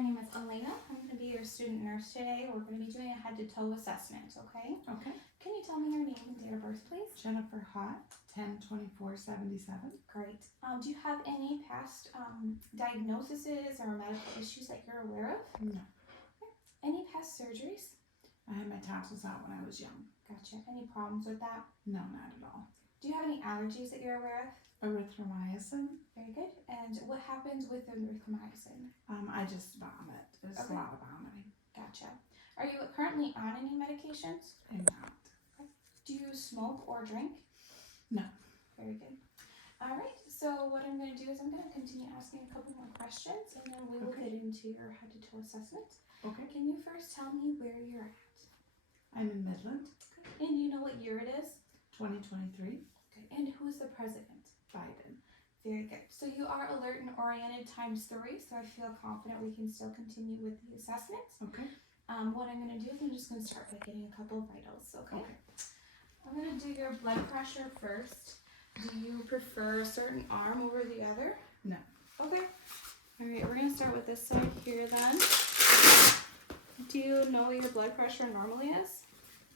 my name is Elena. I'm going to be your student nurse today. We're going to be doing a head-to-toe assessment, okay? Okay. Can you tell me your name and date of birth, please? Jennifer Hott, 10/24/77. Great. Do you have any past diagnoses or medical issues that you're aware of? No. Any past surgeries? I had my tonsils out when I was young. Gotcha. Any problems with that? No, not at all. Do you have any allergies that you're aware of? Erythromycin. Very good. And what happens with erythromycin? I just vomit. There's Okay. a lot of vomiting. Gotcha. Are you currently on any medications? I'm not. Do you smoke or drink? No. Very good. All right, so what I'm going to do is I'm going to continue asking a couple more questions, and then we will Okay. get into your head-to-toe assessment. Okay. Can you first tell me where you're at? I'm in Midland, And do you know what year it is? 2023. Okay. And who is the president? Biden. Very good. So you are alert and oriented ×3, so I feel confident we can still continue with the assessment. Okay. What I'm going to do is I'm just going to start by getting a couple of vitals, okay? Okay. I'm going to do your blood pressure first. Do you prefer a certain arm over the other? No. Okay. All right, we're going to start with this side here then. Do you know what your blood pressure normally is?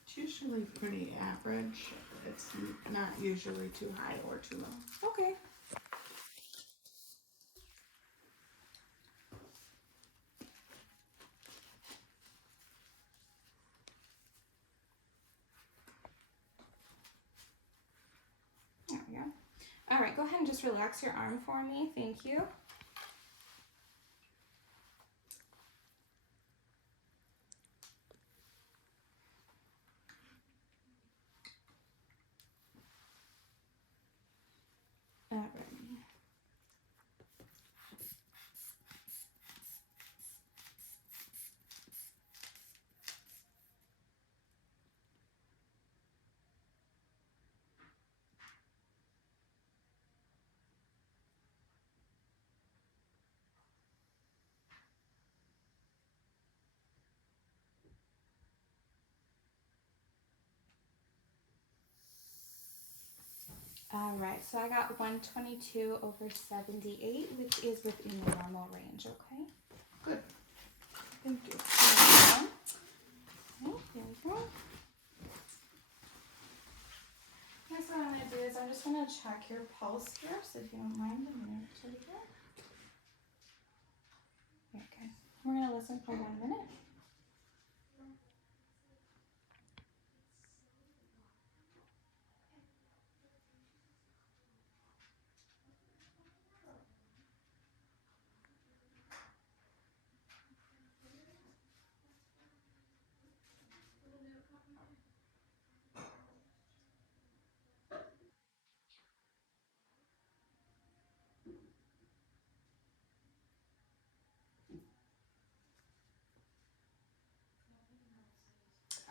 It's usually pretty average. It's not usually too high or too low. Okay. There we go. All right, go ahead and just relax your arm for me. Thank you. All right. All right, so I got 122/78, which is within the normal range, okay? Good. Thank you. Okay, there we go. Next what I'm going to do is I'm just going to check your pulse here, so if you don't mind, a minute or two here. Very good. We're going to listen for 1 minute.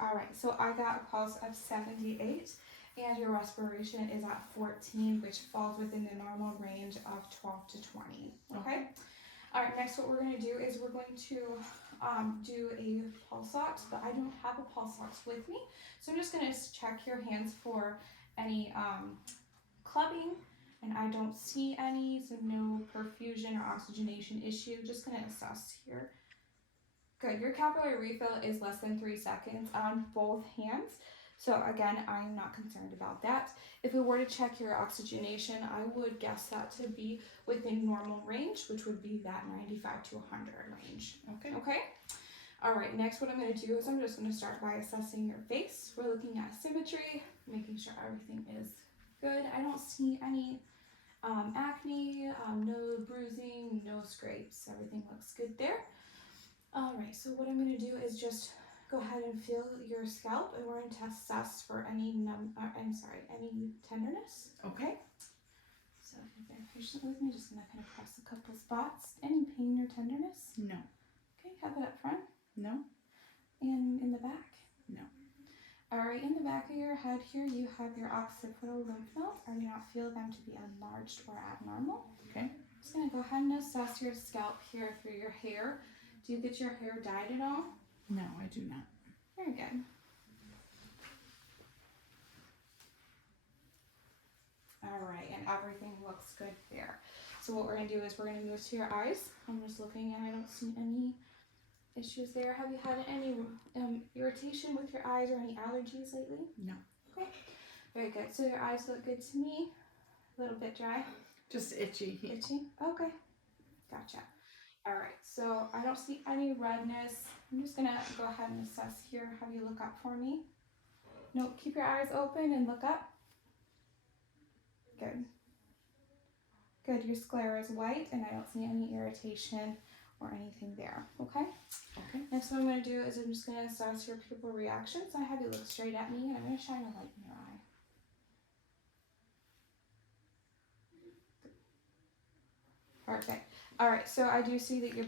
All right, so I got a pulse of 78, and your respiration is at 14, which falls within the normal range of 12 to 20, okay? All right, next what we're going to do is we're going to do a pulse ox, but I don't have a pulse ox with me, so I'm just going to check your hands for any clubbing, and I don't see any, so no perfusion or oxygenation issue. Just going to assess here. Good, your capillary refill is less than 3 seconds on both hands. So again, I'm not concerned about that. If we were to check your oxygenation, I would guess that to be within normal range, which would be that 95 to 100 range. Okay. Okay? All right, next what I'm going to do is I'm just going to start by assessing your face. We're looking at symmetry, making sure everything is good. I don't see any acne, no bruising, no scrapes. Everything looks good there. All right, so what I'm going to do is just go ahead and feel your scalp, and we're going to assess for any any tenderness. Okay. So if you're very patient with me, just going to kind of press a couple spots. Any pain or tenderness? No. Okay, how about up front? No. And in the back? No. All right, in the back of your head here, you have your occipital lymph nodes. I do not feel them to be enlarged or abnormal. Okay. I'm just going to go ahead and assess your scalp here through your hair. Do you get your hair dyed at all? No, I do not. Very good. All right, and everything looks good there. So what we're gonna do is we're gonna move to your eyes. I'm just looking and I don't see any issues there. Have you had any irritation with your eyes or any allergies lately? No. Okay, very good. So your eyes look good to me. A little bit dry. Just itchy. Itchy? Okay, gotcha. All right, so I don't see any redness. I'm just gonna go ahead and assess here. Have you look up for me? No, keep your eyes open and look up. Good. Good, your sclera is white and I don't see any irritation or anything there, okay? Okay. Next what I'm gonna do is I'm just gonna assess your pupil reaction. So I have you look straight at me and I'm gonna shine a light in your eye. Perfect. All right, so I do see that your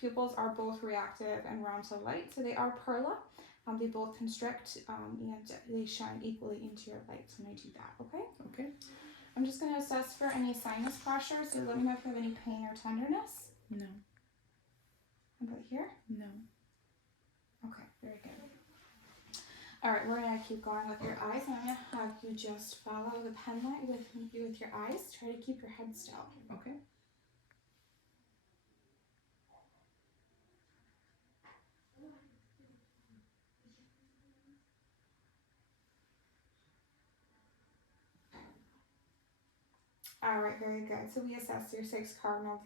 pupils are both reactive and round to light. So they are perla. They both constrict and they shine equally into your lights when I do that, okay? Okay. I'm just going to assess for any sinus pressure. So let me know if you have any pain or tenderness. No. How about here? No. Okay, very good. All right, we're going to keep going with your eyes. And I'm going to have you just follow the pen light with your eyes. Try to keep your head still. Okay. All right, very good. So we assessed your 6 cardinal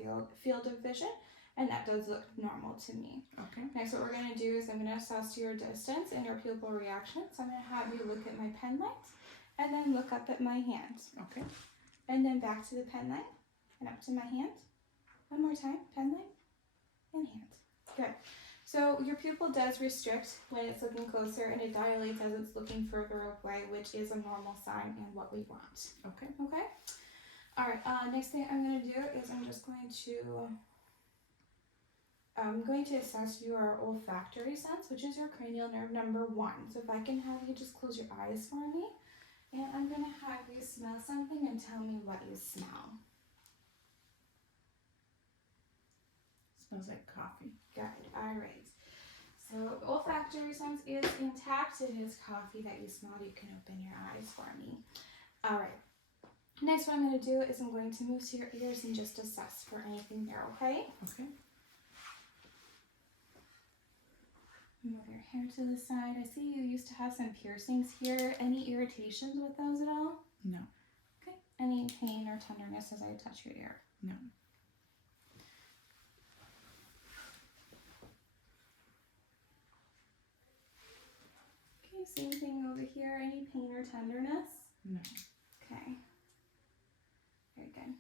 field of vision, and that does look normal to me. Okay. Next, what we're going to do is I'm going to assess your distance and your pupil reaction. So I'm going to have you look at my pen light, and then look up at my hand. Okay. And then back to the pen light, and up to my hand. One more time, pen light, and hand. Good. So your pupil does restrict when it's looking closer, and it dilates as it's looking further away, which is a normal sign and what we want. Okay. Okay? All right, next thing I'm going to do is I'm going to assess your olfactory sense, which is your cranial nerve number 1. So if I can have you just close your eyes for me, and I'm going to have you smell something and tell me what you smell. Smells like coffee. Good, all right. So the olfactory sense is intact. It is coffee that you smelled. You can open your eyes for me. All right. Next, what I'm going to do is I'm going to move to your ears and just assess for anything there, okay? Okay. Move your hair to the side. I see you used to have some piercings here. Any irritations with those at all? No. Okay. Any pain or tenderness as I touch your ear? No. Okay, same thing over here. Any pain or tenderness? No. Okay. Very good.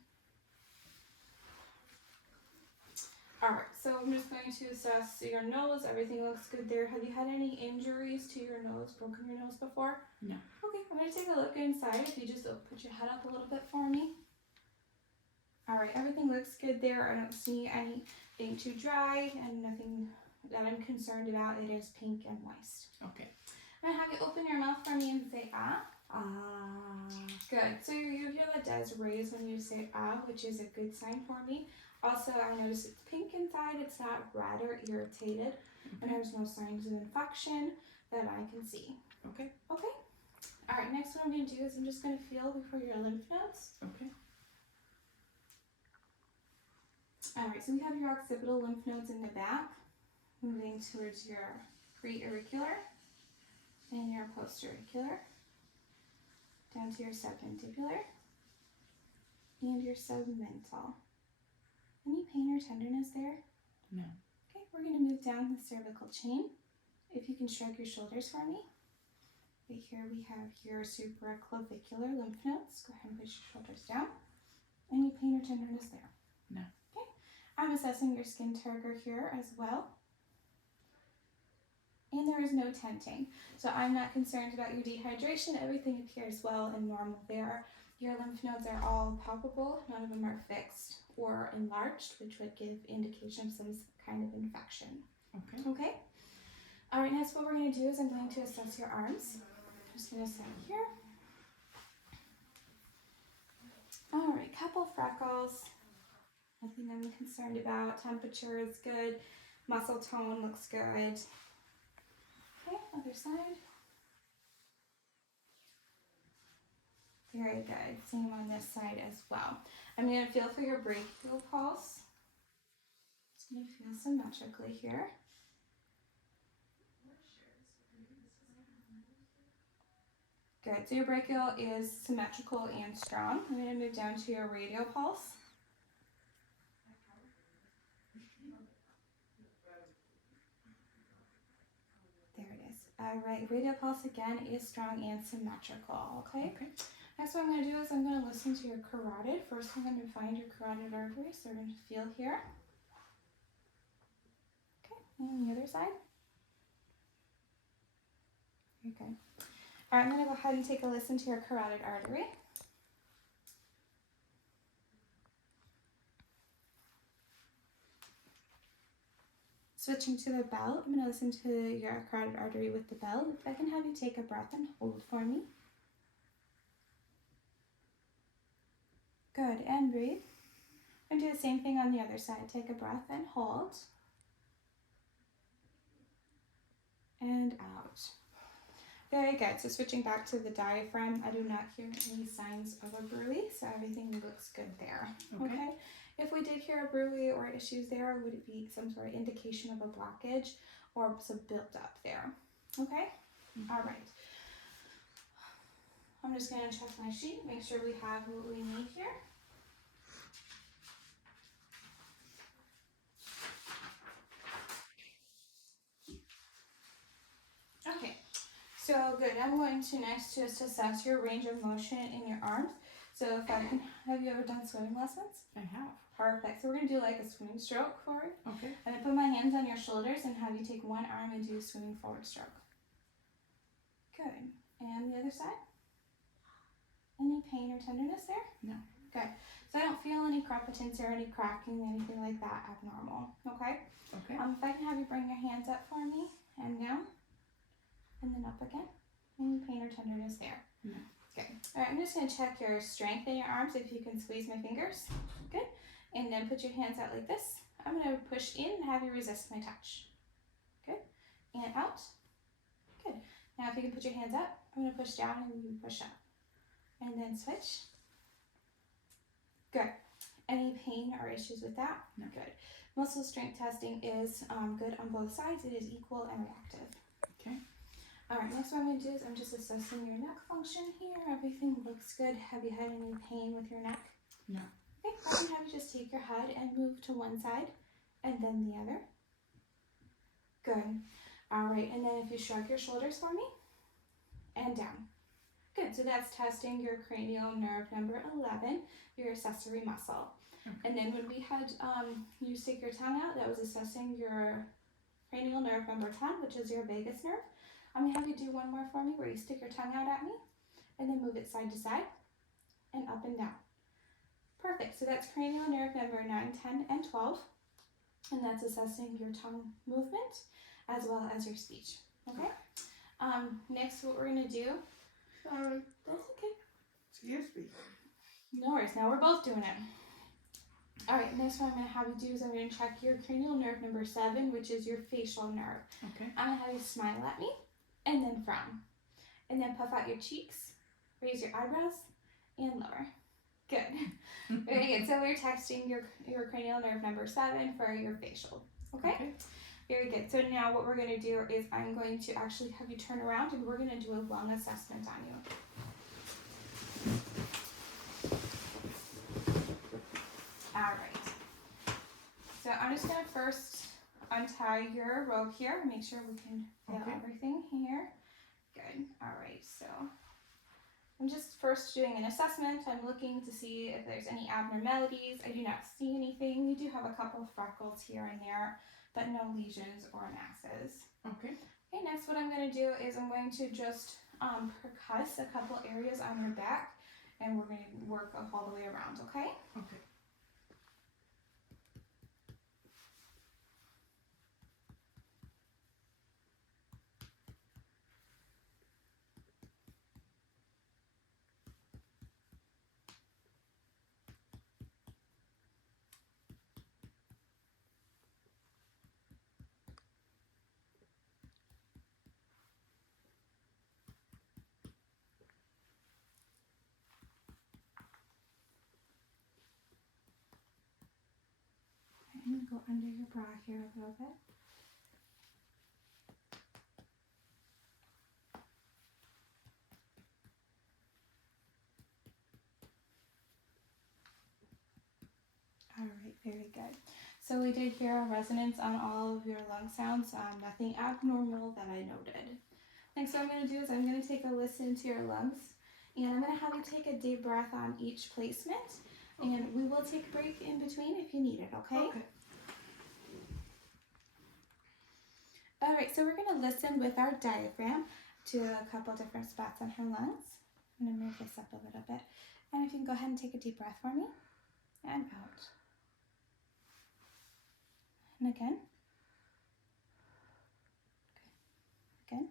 Alright, so I'm just going to assess your nose. Everything looks good there. Have you had any injuries to your nose, broken your nose before? No. Okay, I'm going to take a look inside. If you just put your head up a little bit for me. Alright, everything looks good there. I don't see anything too dry and nothing that I'm concerned about. It is pink and moist. Okay. I'm going to have you open your mouth for me and say ah. Ah. Good. So your uvula does raise when you say ah, which is a good sign for me. Also, I notice it's pink inside. It's not red or irritated. And there's no signs of infection that I can see. Okay. Okay? All right, next what I'm going to do is I'm just going to feel before your lymph nodes. Okay. All right, so we have your occipital lymph nodes in the back, moving towards your preauricular and your postauricular, down to your submandibular and your submental. Any pain or tenderness there? No. Okay, we're going to move down the cervical chain. If you can shrug your shoulders for me. Right here we have your supraclavicular lymph nodes. Go ahead and push your shoulders down. Any pain or tenderness there? No. Okay, I'm assessing your skin turgor here as well. And there is no tenting. So I'm not concerned about your dehydration. Everything appears well and normal there. Your lymph nodes are all palpable. None of them are fixed or enlarged, which would give indication of some kind of infection. Okay. Okay? All right, next what we're going to do is I'm going to assess your arms. I'm just going to set here. All right, couple freckles. Nothing I'm concerned about. Temperature is good. Muscle tone looks good. Okay, other side. Very good. Same on this side as well. I'm going to feel for your brachial pulse. It's going to feel symmetrically here. Good. So your brachial is symmetrical and strong. I'm going to move down to your radial pulse. There it is. All right. Radial pulse again is strong and symmetrical. Okay. Okay. Next, what I'm going to do is I'm going to listen to your carotid. First, I'm going to find your carotid artery. So we're going to feel here. Okay. And the other side. Okay. All right. I'm going to go ahead and take a listen to your carotid artery. Switching to the belt, I'm going to listen to your carotid artery with the belt. If I can have you take a breath and hold for me. Good, and breathe. And do the same thing on the other side. Take a breath and hold. And out. Very good. So switching back to the diaphragm, I do not hear any signs of a bruit, so everything looks good there. Okay. If we did hear a bruit or issues there, would it be some sort of indication of a blockage or some build-up there? Okay. All right. I'm just going to check my sheet, make sure we have what we need here. Okay, so good. I'm going to next just assess your range of motion in your arms. So if I can, have you ever done swimming lessons? I have. Perfect. So we're going to do like a swimming stroke forward. Okay. I'm going to put my hands on your shoulders and have you take one arm and do a swimming forward stroke. Good. And the other side? Any pain or tenderness there? No. Good. So I don't feel any crepitance or any cracking, anything like that abnormal. Okay? Okay. If I can have you bring your hands up for me and down and then up again. Any pain or tenderness there? No. Good. All right, I'm just going to check your strength in your arms if you can squeeze my fingers. Good. And then put your hands out like this. I'm going to push in and have you resist my touch. Good. And out. Good. Now if you can put your hands up, I'm going to push down and you push up. And then switch. Good. Any pain or issues with that? No. Good. Muscle strength testing is good on both sides. It is equal and reactive. Okay. All right, next what I'm going to do is I'm just assessing your neck function here. Everything looks good. Have you had any pain with your neck? No. Okay, I can have you just take your head and move to one side and then the other. Good. All right, and then if you shrug your shoulders for me and down. Good, so that's testing your cranial nerve number 11, your accessory muscle. Okay. And then when we had you stick your tongue out, that was assessing your cranial nerve number 10, which is your vagus nerve. I'm going to have you do one more for me where you stick your tongue out at me and then move it side to side and up and down. Perfect. So that's cranial nerve number 9, 10, and 12. And that's assessing your tongue movement as well as your speech. Okay? Next, what we're going to do. Sorry. That's okay. Excuse me. No worries. Now we're both doing it. All right, next what I'm going to have you do is I'm going to check your cranial nerve number 7, which is your facial nerve. Okay. I'm going to have you smile at me and then frown. And then puff out your cheeks, raise your eyebrows, and lower. Good. Very good. So we're testing your cranial nerve number 7 for your facial. Okay? Very good. So now what we're going to do is I'm going to actually have you turn around and we're going to do a lung assessment on you. All right. So I'm just going to first untie your robe here. Make sure we can feel everything here. Good. All right. So I'm just first doing an assessment. I'm looking to see if there's any abnormalities. I do not see anything. You do have a couple of freckles here and there, but no lesions or masses. Okay. Okay, next what I'm going to do is I'm going to just percuss a couple areas on your back, and we're going to work all the way around, okay? Okay. I'm gonna go under your bra here a little bit. All right, very good. So we did hear a resonance on all of your lung sounds, nothing abnormal that I noted. Next what I'm going to do is I'm going to take a listen to your lungs, and I'm going to have you take a deep breath on each placement, and we will take a break in between if you need it, okay? Okay. All right, so we're going to listen with our diaphragm to a couple different spots on her lungs. I'm going to move this up a little bit, and if you can go ahead and take a deep breath for me, and out. And again. Again.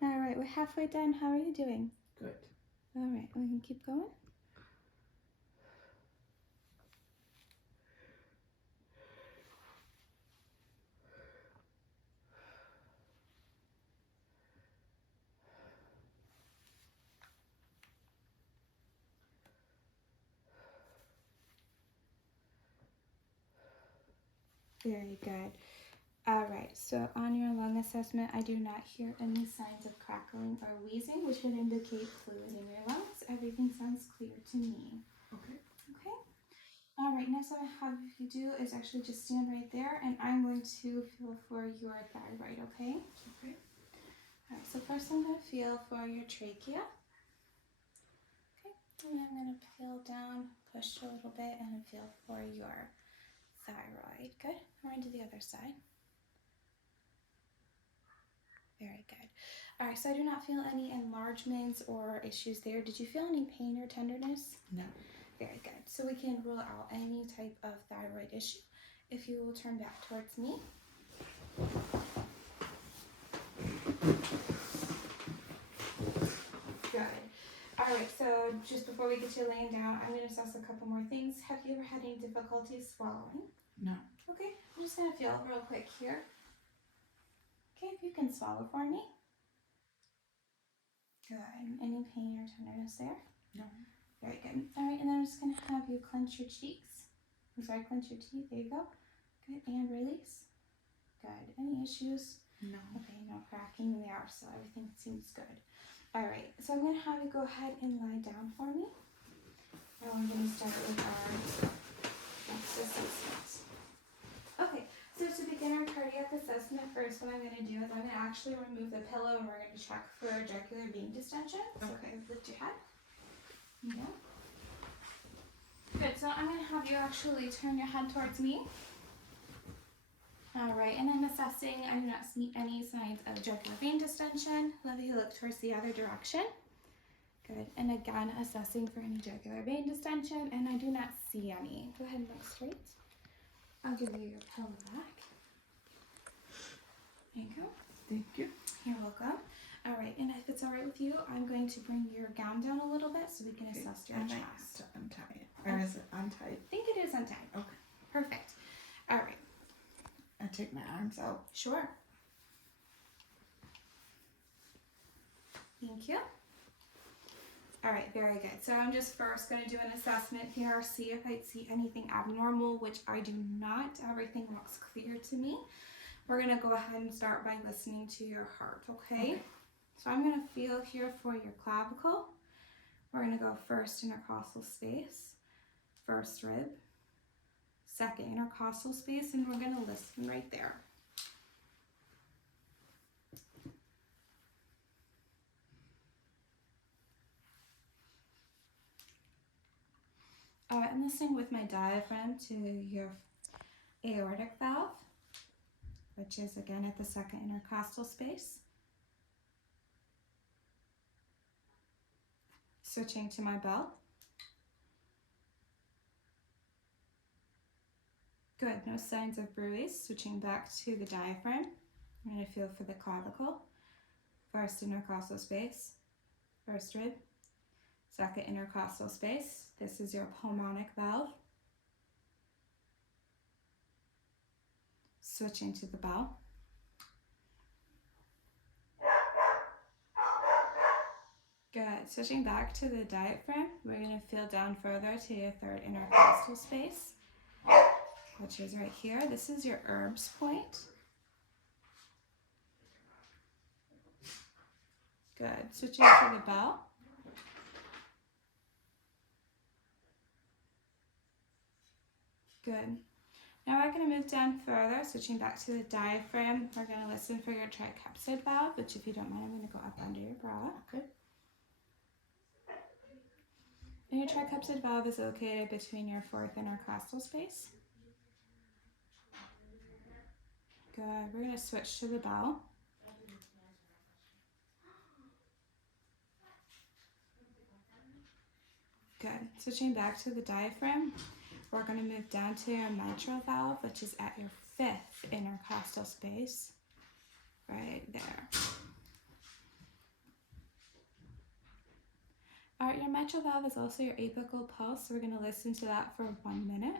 All right, we're halfway done. How are you doing? Good. All right, we can keep going. Very good. All right, so on your lung assessment, I do not hear any signs of crackling or wheezing, which would indicate fluid in your lungs. Everything sounds clear to me. Okay. Okay. All right, next what I have you do is actually just stand right there, and I'm going to feel for your thyroid, okay? Okay. All right, so first I'm going to feel for your trachea. Okay, and I'm going to peel down, push a little bit, and feel for your thyroid. Good. We're on to the other side. Very good. All right, so I do not feel any enlargements or issues there. Did you feel any pain or tenderness? No. Very good. So we can rule out any type of thyroid issue. If you will turn back towards me. Good. All right, so just before we get you laying down, I'm going to assess a couple more things. Have you ever had any difficulty swallowing? No. Okay, I'm just going to feel real quick here. Okay, if you can swallow for me. Good. Any pain or tenderness there? No. Very good. All right, and then I'm just going to have you clench your cheeks. I'm sorry, clench your teeth. There you go. Good, and release. Good. Any issues? No. Okay, no cracking there, so everything seems good. All right, so I'm going to have you go ahead and lie down for me. Now I'm going to start with our next assessment. Okay, so to begin our cardiac assessment, first what I'm going to do is I'm going to actually remove the pillow and we're going to check for jugular vein distension. So Okay. lift your head. Yeah. Good, so I'm going to have you actually turn your head towards me. All right, and I'm assessing. I do not see any signs of jugular vein distension. Let me look towards the other direction. Good, and again, assessing for any jugular vein distension, and I do not see any. Go ahead and look straight. I'll give you your pillow back. There you go. Thank you. You're welcome. All right, and if it's all right with you, I'm going to bring your gown down a little bit so we can assess your I might chest. have to untie it. Or is it untied? I think it is untied. Okay. Perfect. All right. I take my arms out. Sure. Thank you. All right, very good. So I'm just first going to do an assessment here, see if I see anything abnormal, which I do not. Everything looks clear to me. We're going to go ahead and start by listening to your heart, okay? So I'm going to feel here for your clavicle. We're going to go first intercostal space, first rib, second intercostal space, and we're going to listen right there. All right, I'm listening with my diaphragm to your aortic valve, which is again at the second intercostal space. Switching to my bell. Good, no signs of bruise. Switching back to the diaphragm. I'm going to feel for the clavicle. First intercostal space, first rib, second intercostal space. This is your pulmonic valve. Switching to the bell. Good. Switching back to the diaphragm, we're going to feel down further to your third intercostal space, which is right here. This is your herbs point. Good. Switching to the bell. Good. Now we're going to move down further, switching back to the diaphragm. We're going to listen for your tricuspid valve, which if you don't mind, I'm going to go up under your bra. Okay. And your tricuspid valve is located between your fourth intercostal space. Good. We're going to switch to the bell. Good. Switching back to the diaphragm, we're going to move down to your mitral valve, which is at your fifth intercostal space. Right there. All right, your mitral valve is also your apical pulse, so we're going to listen to that for 1 minute.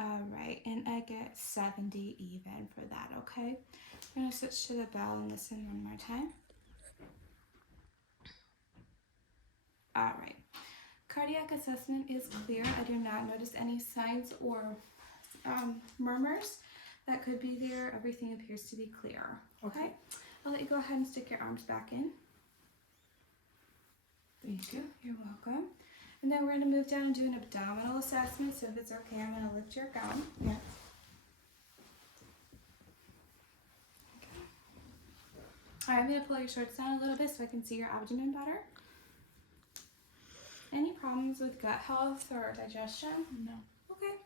All right, and I get 70 even for that, okay? I'm going to switch to the bell and listen one more time. All right. Cardiac assessment is clear. I do not notice any signs or murmurs that could be there. Everything appears to be clear, okay? I'll let you go ahead and stick your arms back in. Thank you. You're welcome. And then we're going to move down and do an abdominal assessment. So if it's okay, I'm going to lift your gown. Yeah. Okay. All right, I'm going to pull your shorts down a little bit so I can see your abdomen better. Any problems with gut health or digestion? No. Okay.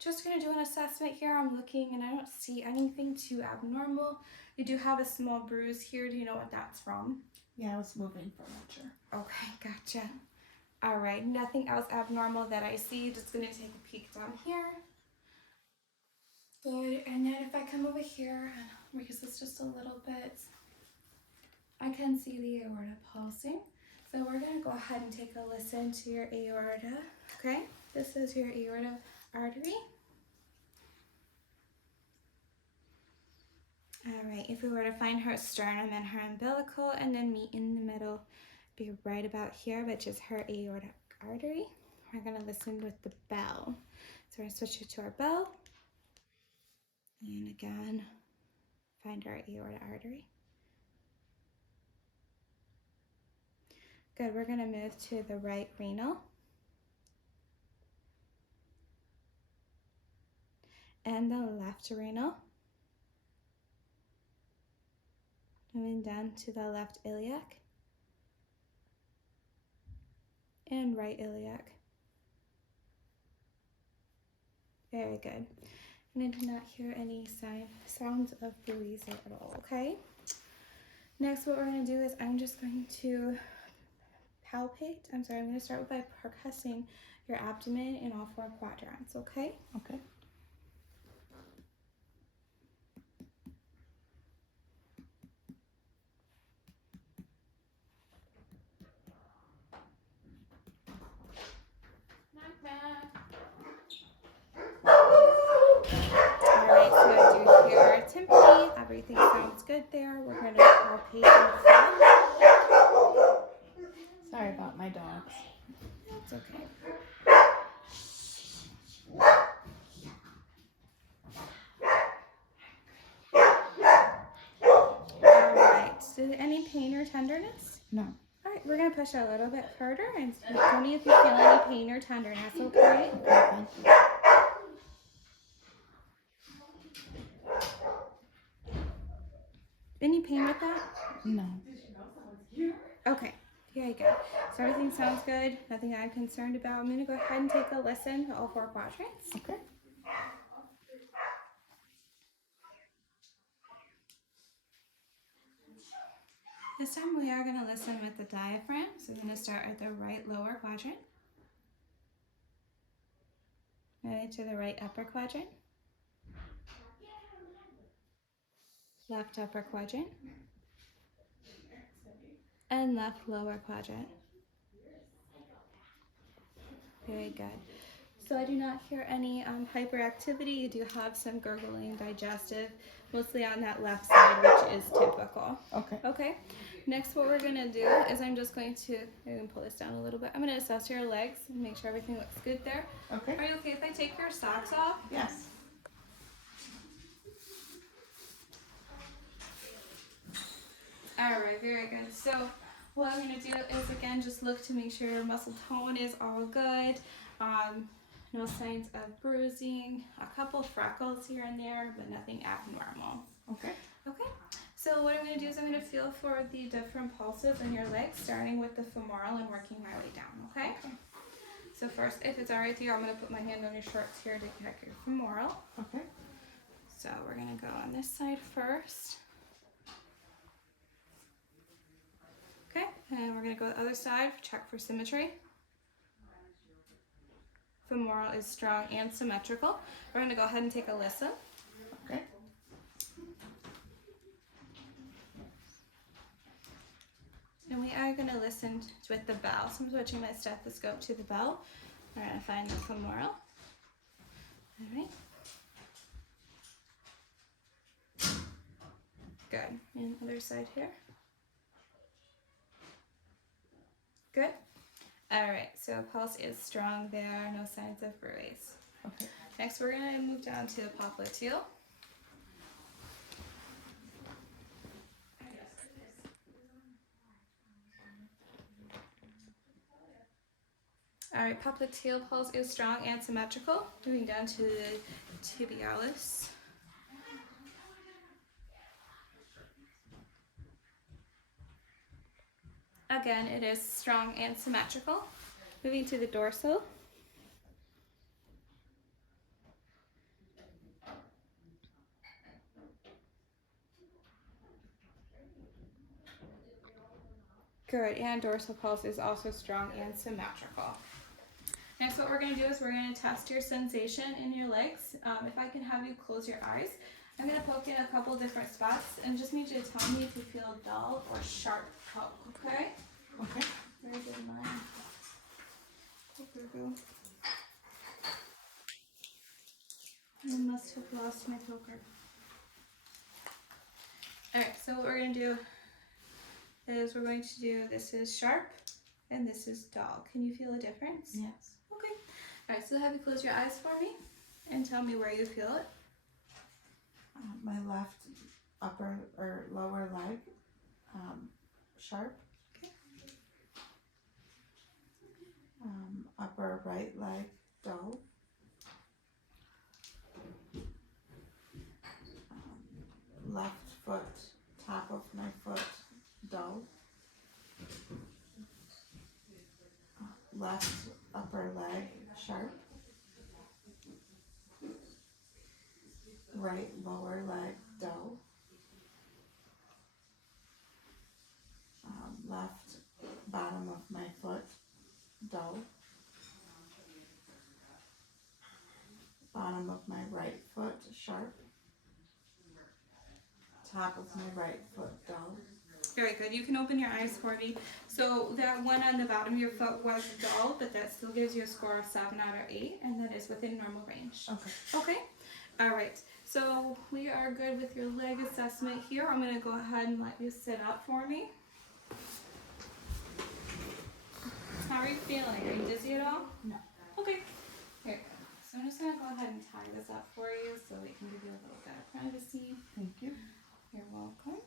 Just going to do an assessment here. I'm looking and I don't see anything too abnormal. You do have a small bruise here. Do you know what that's from? Yeah, I was moving furniture. Okay, gotcha. All right, nothing else abnormal that I see. Just gonna take a peek down here. Good, and then if I come over here and raise this just a little bit, I can see the aorta pulsing. So we're gonna go ahead and take a listen to your aorta, okay? This is your aorta artery. All right, if we were to find her sternum and her umbilical and then meet in the middle, be right about here, which is her aortic artery. We're gonna listen with the bell. So we're gonna switch it to our bell. And again, find our aortic artery. Good, we're gonna move to the right renal. And the left renal. Moving down to the left iliac. And right iliac. Very good. And I do not hear any sounds of buoys at all, okay? Next, what we're going to do is I'm just going to I'm going to start by percussing your abdomen in all 4 quadrants, okay? Okay. Alright, so I do hear our timpani. Everything sounds good there. We're going to palpate the front. Sorry about my dogs. It's okay. Alright, so any pain or tenderness? No. Alright, we're going to push a little bit further and tell me if you feel any pain or tenderness, okay? Okay. Any pain with that? No. Okay, very good. So everything sounds good, nothing I'm concerned about. I'm going to go ahead and take a listen to all 4 quadrants. Okay. This time we are going to listen with the diaphragm. So we're going to start at the right lower quadrant. Moving to the right upper quadrant. Left upper quadrant. And left lower quadrant. Very good. So I do not hear any hyperactivity. You do have some gurgling, digestive, mostly on that left side, which is typical. Okay. Okay. Next, what we're gonna do is I'm just going to, I'm gonna pull this down a little bit. I'm gonna assess your legs and make sure everything looks good there. Okay. Are you okay if I take your socks off? Yes. All right, very good. So what I'm gonna do is again, just look to make sure your muscle tone is all good. No signs of bruising, a couple freckles here and there, but nothing abnormal. Okay. Okay, so what I'm going to do is I'm going to feel for the different pulses in your legs, starting with the femoral and working my way down, okay? So first, if it's all right with you, I'm going to put my hand on your shorts here to check your femoral. Okay. So we're going to go on this side first. Okay, and we're going to go the other side, check for symmetry. Femoral is strong and symmetrical. We're going to go ahead and take a listen. Okay. And we are going to listen with the bell. So I'm switching my stethoscope to the bell. We're going to find the femoral. All right. Good. And other side here. Good. All right, so pulse is strong there, no signs of bruise. Okay. Next, we're going to move down to the popliteal. All right, popliteal pulse is strong and symmetrical. Moving down to the tibialis. Again, it is strong and symmetrical. Moving to the dorsal. Good, and dorsal pulse is also strong and symmetrical. Next, what we're going to do is we're going to test your sensation in your legs. If I can have you close your eyes, I'm going to poke in a couple different spots and just need you to tell me if you feel dull or sharp poke, okay? Okay. Very good, Maya. I must have lost my poker. Alright, so what we're going to do is we're going to do, this is sharp and this is dull. Can you feel a difference? Yes. Okay. Alright, so have you close your eyes for me and tell me where you feel it. My left upper or lower leg, sharp. Okay. Upper right leg, dull. Left foot, top of my foot, dull. Left upper leg, sharp. Right lower leg, dull. Left bottom of my foot, dull. Bottom of my right foot, sharp. Top of my right foot, dull. Very good. You can open your eyes for me. So that one on the bottom of your foot was dull, but that still gives you a score of 7 out of 8, and that is within normal range. Okay. Okay. All right. So we are good with your leg assessment here. I'm going to go ahead and let you sit up for me. How are you feeling? Are you dizzy at all? No. Okay. Here you go. So I'm just going to go ahead and tie this up for you so we can give you a little bit of privacy. Thank you. You're welcome.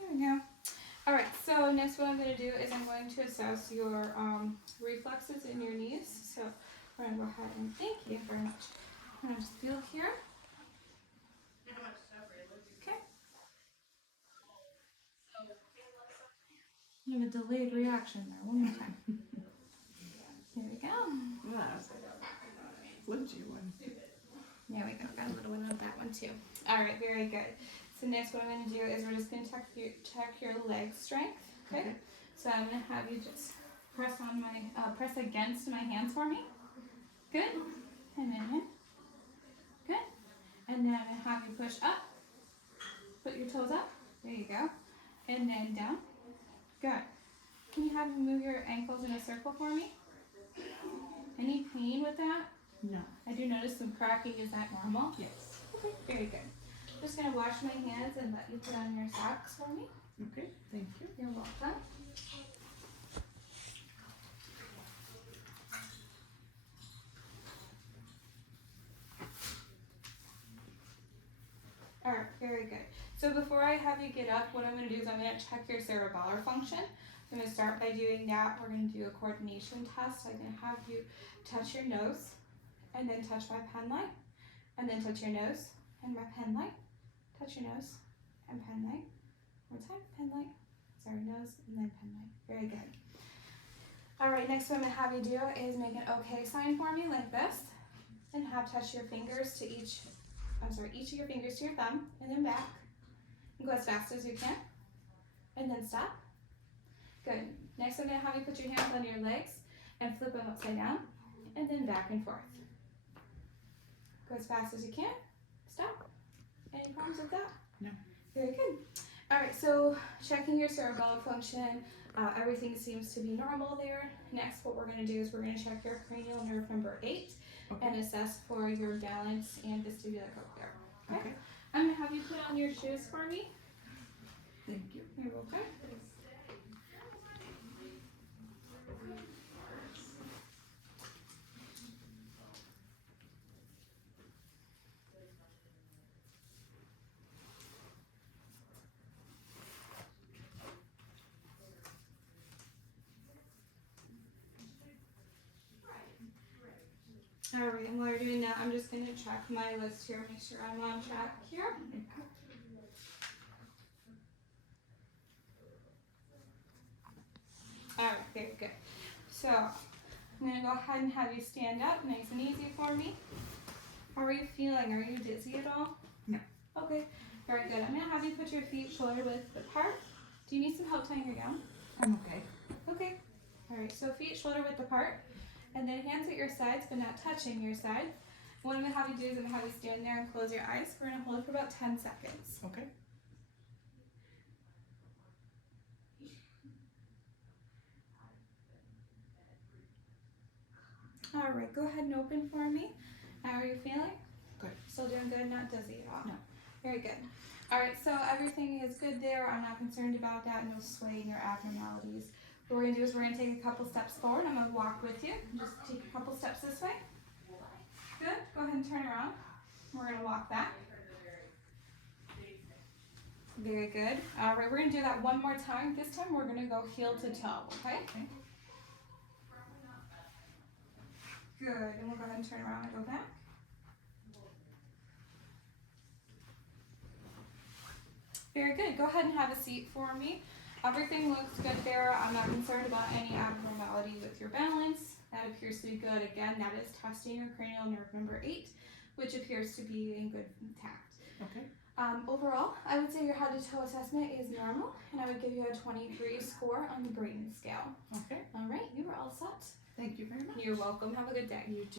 There we go. All right, so next what I'm going to do is I'm going to assess your reflexes in your knees. So we're going to go ahead and thank you very much. I'm going to just feel here. Okay. You have a delayed reaction there. One more time. There we go. Flingy one. There we go. Got a little one on that one 22. All right, very good. So next what I'm going to do is we're just going to check your leg strength. Okay? So I'm going to have you just press against my hands for me. Good. And then in. Good. And then I'm going to have you push up. Put your toes up. There you go. And then down. Good. Can you have me move your ankles in a circle for me? Any pain with that? No. I do notice some cracking. Is that normal? Yes. Okay, very good. Just gonna wash my hands and let you put on your socks for me. Okay, thank you. You're welcome. Alright, very good. So before I have you get up, what I'm gonna do is I'm gonna check your cerebellar function. I'm gonna start by doing that. We're gonna do a coordination test. I'm gonna have you touch your nose and then touch my pen light and then touch your nose and my pen light. Touch your nose and pen light. One more time, pen light. Sorry, nose and then pen light. Very good. Alright, next what I'm gonna have you do is make an okay sign for me like this. And have touch your fingers to each of your fingers to your thumb and then back. And go as fast as you can. And then stop. Good. Next I'm gonna have you put your hands on your legs and flip them upside down. And then back and forth. Go as fast as you can. Stop. Any problems with that? No. Very good. Alright, so checking your cerebellar function, everything seems to be normal there. Next, what we're going to do is we're going to check your cranial nerve number 8 and assess for your balance and vestibular curve there. Okay? I'm going to have you put on your shoes for me. Thank you. You're welcome. Alright, and while you're doing that, I'm just going to check my list here, make sure I'm on track here. Alright, very good. So, I'm going to go ahead and have you stand up nice and easy for me. How are you feeling? Are you dizzy at all? No. Okay, very good. I'm going to have you put your feet shoulder width apart. Do you need some help tying your gown? I'm okay. Okay. Alright, so feet shoulder width apart. And then hands at your sides, but not touching your side. What I'm going to have you do is I'm going to have you stand there and close your eyes. We're going to hold it for about 10 seconds. Okay. Alright, go ahead and open for me. How are you feeling? Good. Still doing good? Not dizzy at all? No. Very good. Alright, so everything is good there. I'm not concerned about that. No swaying or abnormalities. What we're going to do is we're going to take a couple steps forward. I'm going to walk with you. Just take a couple steps this way. Good. Go ahead and turn around. We're going to walk back. Very good. Alright, we're going to do that one more time. This time we're going to go heel to toe, okay? Good. And we'll go ahead and turn around and go back. Very good. Go ahead and have a seat for me. Everything looks good there. I'm not concerned about any abnormality with your balance. That appears to be good. Again, that is testing your cranial nerve number 8, which appears to be in good intact. Okay. Overall, I would say your head to toe assessment is normal, and I would give you a 23 score on the Braden scale. Okay. All right, you are all set. Thank you very much. You're welcome. Have a good day. You too.